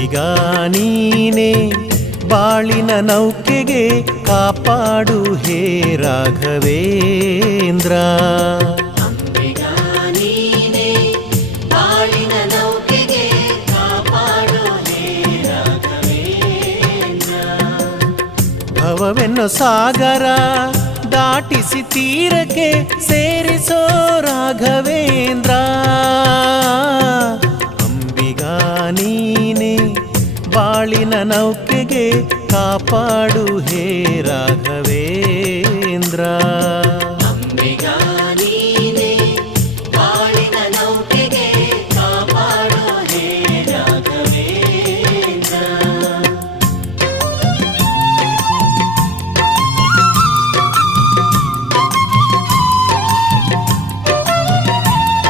ಅಂಬಿಗ ನೀನೆ ಬಾಳಿನ ನೌಕೆಗೆ ಕಾಪಾಡು ಹೇ ರಾಘವೇಂದ್ರ. ಅಂಬಿಗ ನೀನೆ ಬಾಳಿನ ನೌಕೆಗೆ ಕಾಪಾಡು ಹೇ ರಾಘವೇಂದ್ರ. ಭವವೆನ್ನೋ ಸಾಗರ ದಾಟಿಸಿ ತೀರಕ್ಕೆ ಸೇರಿಸೋ ರಾಘವೇಂದ್ರ. ಅಂಬಿಗ ನೀನೆ ಬಾಳಿನ ನೌಕೆಗೆ ಕಾಪಾಡು ಹೇ ರಾಘವೇಂದ್ರ.